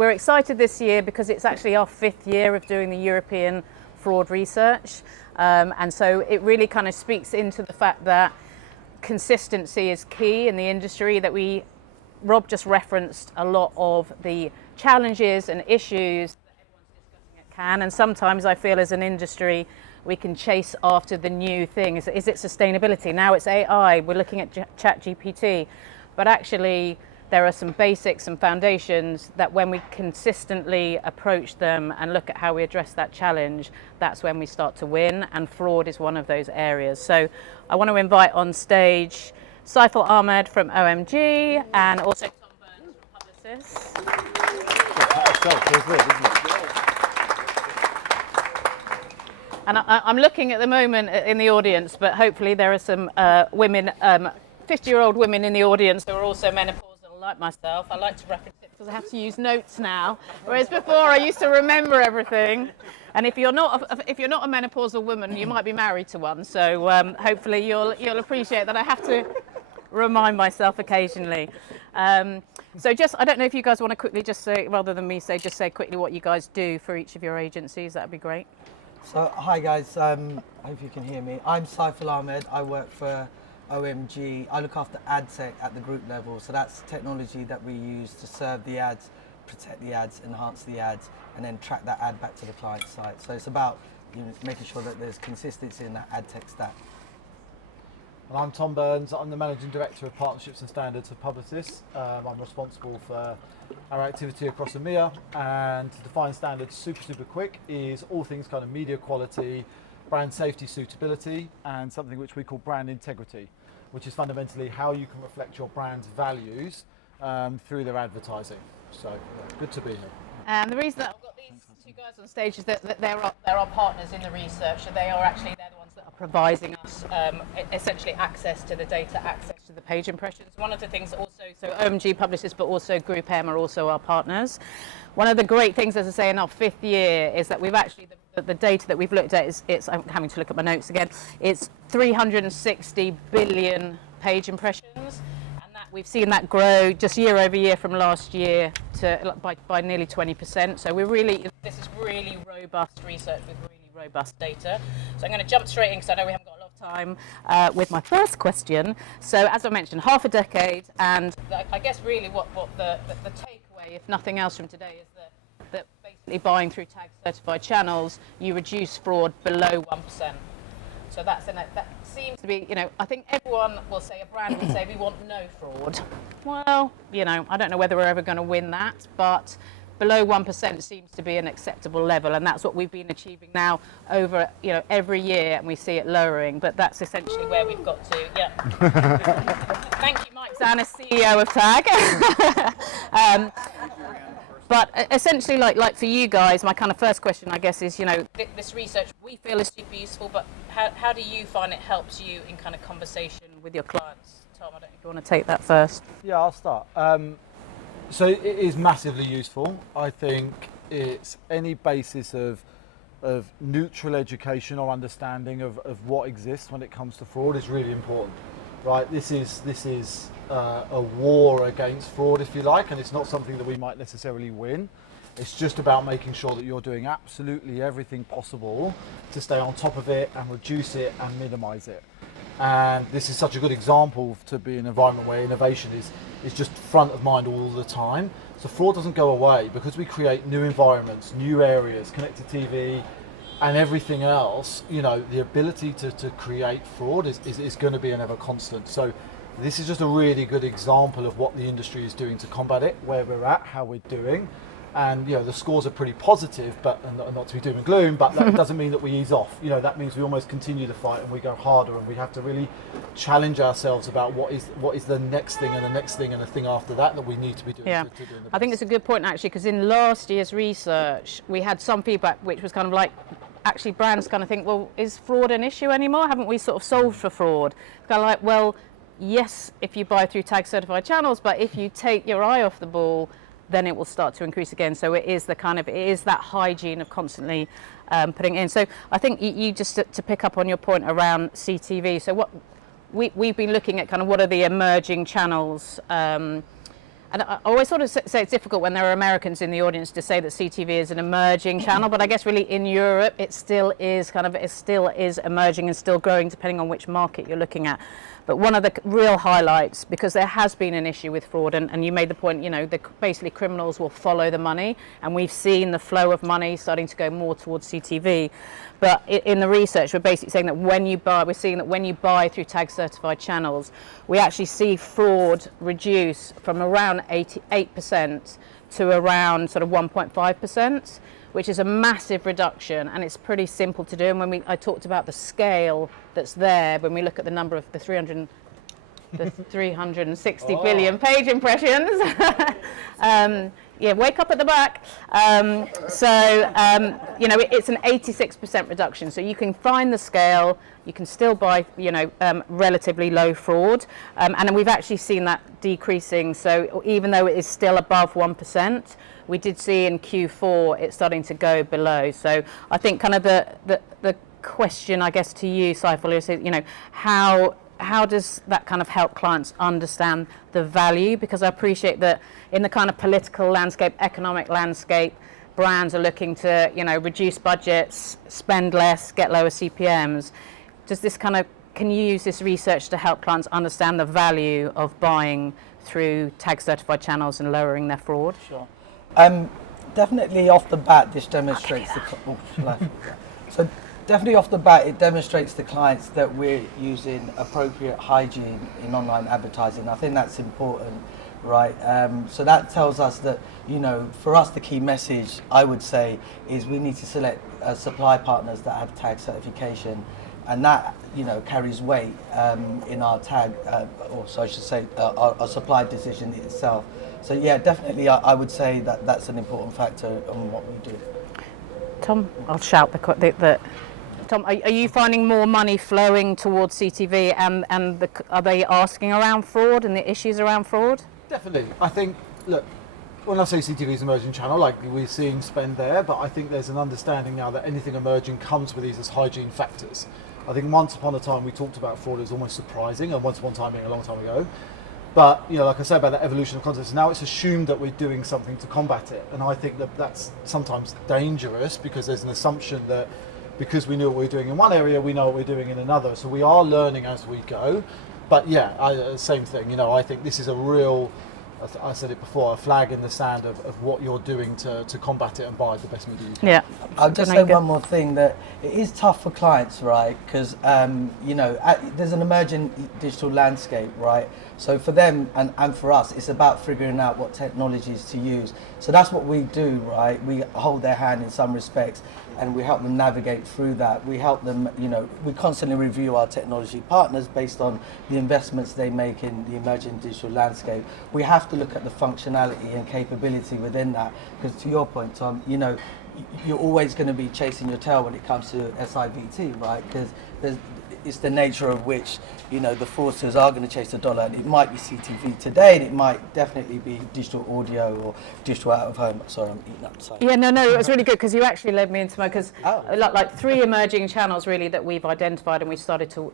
we're excited this year because it's actually our 5th year of doing the European fraud research. And so it really kind of speaks into the fact that consistency is key in the industry, that Rob just referenced a lot of the challenges and issues that everyone's discussing at Cannes, and sometimes I feel as an industry we can chase after the new thing. Is it sustainability? Now it's AI, we're looking at ChatGPT, but actually there are some basics and foundations that when we consistently approach them and look at how we address that challenge, that's when we start to win, and fraud is one of those areas. So I want to invite on stage Saiful Ahmed from OMG and also Tom Burns from Publicis. And I'm looking at the moment in the audience, but hopefully there are some women, 50-year-old women in the audience who are also menopausal like myself. I like to reference it because I have to use notes now, whereas before I used to remember everything. And if you're not a menopausal woman, you might be married to one. So hopefully you'll appreciate that I have to remind myself occasionally. So just, I don't know if you guys want to quickly just say, rather than me say, just say quickly what you guys do for each of your agencies. That'd be great. So hi guys, I hope you can hear me. I'm Saiful Ahmed. I work for OMG. I look after ad tech at the group level. So that's technology that we use to serve the ads, protect the ads, enhance the ads, and then track that ad back to the client site. So it's about making sure that there's consistency in that ad tech stack. And I'm Tom Burns. I'm the Managing Director of Partnerships and Standards for Publicis. I'm responsible for our activity across EMEA, and to define standards super quick is all things kind of media quality, brand safety, suitability, and something which we call brand integrity, which is fundamentally how you can reflect your brand's values through their advertising. So good to be here. And the reason that I've got these two guys on stage is that there are partners in the research, and they're the ones that are providing us essentially access to the data, access to the page impressions. One of the things also, so OMG Publicis, but also Group M are also our partners. One of the great things, as I say, in our 5th year is that we've actually, the data that we've looked at is, I'm having to look at my notes again, it's 360 billion page impressions. We've seen that grow just year over year from last year to by nearly 20%. So this is really robust research with really robust data. So I'm going to jump straight in because I know we haven't got a lot of time with my first question. So as I mentioned, half a decade, and I guess really what the takeaway, if nothing else from today, is that basically buying through tag certified channels, you reduce fraud below 1%. So that seems to be, I think everyone will say, a brand will say, we want no fraud. Well, I don't know whether we're ever going to win that, but below 1% seems to be an acceptable level, and that's what we've been achieving now over, every year, and we see it lowering, but that's essentially where we've got to. Yeah. Thank you, Mike Zanis, CEO of TAG. But essentially, like for you guys, my kind of first question, I guess, is, this research we feel is super useful, but how do you find it helps you in kind of conversation with your clients? Tom, I don't know if you want to take that first. Yeah, I'll start. So it is massively useful. I think it's any basis of neutral education or understanding of what exists when it comes to fraud is really important. Right, this is a war against fraud, if you like, and it's not something that we might necessarily win. It's just about making sure that you're doing absolutely everything possible to stay on top of it and reduce it and minimize it. And this is such a good example to be an environment where innovation is just front of mind all the time. So fraud doesn't go away because we create new environments, new areas, connected TV, and everything else. The ability to create fraud is going to be an ever constant. So this is just a really good example of what the industry is doing to combat it, where we're at, how we're doing. And the scores are pretty positive, but and not to be doom and gloom, but that doesn't mean that we ease off. That means we almost continue the fight and we go harder, and we have to really challenge ourselves about what is the next thing and the next thing and the thing after that we need to be doing. Yeah, I think it's a good point actually, because in last year's research we had some feedback which was kind of like, actually brands kind of think, well, is fraud an issue anymore? Haven't we sort of solved for fraud? Kind of like, well, yes, if you buy through tag certified channels, but if you take your eye off the ball, then it will start to increase again. So it is that hygiene of constantly putting in. So I think you just to pick up on your point around CTV. So what we've been looking at, kind of what are the emerging channels And I always sort of say it's difficult when there are Americans in the audience to say that CTV is an emerging channel, but I guess really in Europe it still is emerging and still growing depending on which market you're looking at. But one of the real highlights, because there has been an issue with fraud, and you made the point, basically criminals will follow the money, and we've seen the flow of money starting to go more towards CTV. But in the research, we're basically saying that we're seeing that when you buy through tag certified channels, we actually see fraud reduce from around 88% to around sort of 1.5%, which is a massive reduction, and it's pretty simple to do. And I talked about the scale that's there, when we look at the number of the 360 billion page impressions. Wake up at the back. It's an 86% reduction. So you can find the scale, you can still buy, relatively low fraud. And then we've actually seen that decreasing. So even though it is still above 1%, we did see in Q4 it's starting to go below. So I think kind of the question, I guess, to you, Saiful, is, how does that kind of help clients understand the value? Because I appreciate that in the kind of political landscape, economic landscape, brands are looking to, reduce budgets, spend less, get lower CPMs. Can you use this research to help clients understand the value of buying through tag certified channels and lowering their fraud? Sure. Definitely off the bat, this demonstrates definitely off the bat, it demonstrates to clients that we're using appropriate hygiene in online advertising. I think that's important, right? So that tells us that, for us, the key message, I would say, is we need to select supply partners that have tag certification, and that, carries weight in our tag, or so I should say, our supply decision itself. So yeah, definitely, I would say that that's an important factor on what we do. Tom, I'll shout Tom, are you finding more money flowing towards CTV, and are they asking around fraud and the issues around fraud? Definitely. I think, look, when I say CTV is an emerging channel, like we're seeing spend there, but I think there's an understanding now that anything emerging comes with these as hygiene factors. I think once upon a time we talked about fraud as almost surprising, and once upon a time being a long time ago. But, like I said about that evolution of context, now it's assumed that we're doing something to combat it. And I think that that's sometimes dangerous, because there's an assumption that because we know what we're doing in one area, we know what we're doing in another. So we are learning as we go. But yeah, same thing. I think this is a real, I said it before, a flag in the sand of what you're doing to combat it and buy the best media you can. Yeah. I'll just say one more thing, that it is tough for clients, right? Because, there's an emerging digital landscape, right? So for them and for us, it's about figuring out what technologies to use. So that's what we do, right? We hold their hand in some respects, and we help them navigate through that. We help them, we constantly review our technology partners based on the investments they make in the emerging digital landscape. We have to look at the functionality and capability within that, because to your point, Tom, you're always going to be chasing your tail when it comes to SIVT, right? Because it's the nature of which, the forces are going to chase the dollar, and it might be CTV today, and it might definitely be digital audio or digital out of home. Sorry, I'm eating up. Sorry. Yeah, no, it was really good, because you actually led me into because like 3 emerging channels really that we've identified, and we started to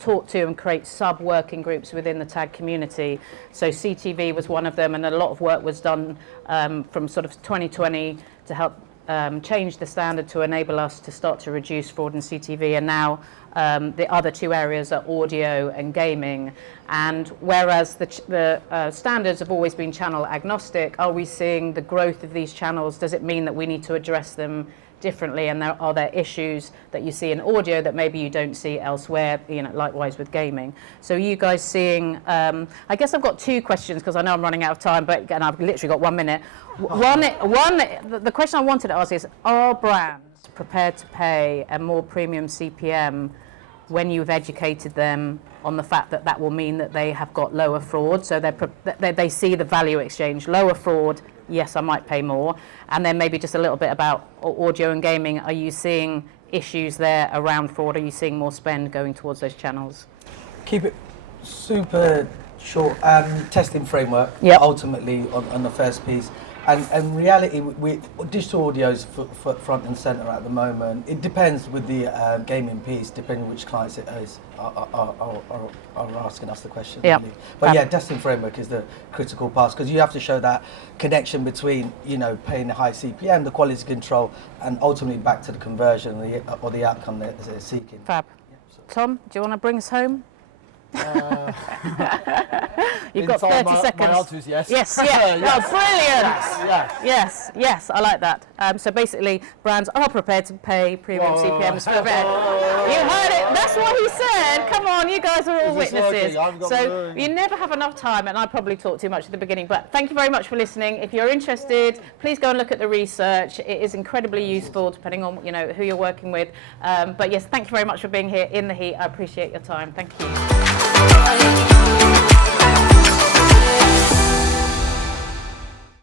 talk to and create sub-working groups within the tag community. So CTV was one of them, and a lot of work was done from sort of 2020 to help change the standard to enable us to start to reduce fraud in CTV, and now the other 2 areas are audio and gaming. And whereas the standards have always been channel agnostic, are we seeing the growth of these channels? Does it mean that we need to address them differently, and are there issues that you see in audio that maybe you don't see elsewhere, likewise with gaming? So you guys seeing, I guess I've got 2 questions, because I know I'm running out of time, and I've literally got 1 minute. The question I wanted to ask is, are brands prepared to pay a more premium CPM when you've educated them on the fact that will mean that they have got lower fraud? So they see the value exchange, lower fraud, yes, I might pay more. And then maybe just a little bit about audio and gaming. Are you seeing issues there around fraud? Are you seeing more spend going towards those channels? Keep it super short. Testing framework, Yep. ultimately, on the first piece. And in reality, digital audio is front and center at the moment. It depends with the gaming piece, depending which clients it is are asking us the question. Yep. Really. But yeah, testing framework is the critical part because you have to show that connection between, you know, paying the high CPM, the quality control, and ultimately back to the conversion or the outcome that they're seeking. Fab. Tom, do you want to bring us home? You've got 30 seconds. My answer is yes. Yes, yes. Yes. Oh, brilliant. Yes. Yes, yes, I like that. So basically, brands are prepared to pay premium CPMs for event. You heard it. That's what he said. Come on, you guys are all Is this witnesses. working? So you never have enough time, and I probably talked too much at the beginning. But thank you very much for listening. If you're interested, please go and look at the research. It is incredibly useful, depending on who you're working with. But yes, thank you very much for being here in the heat. I appreciate your time. Thank you.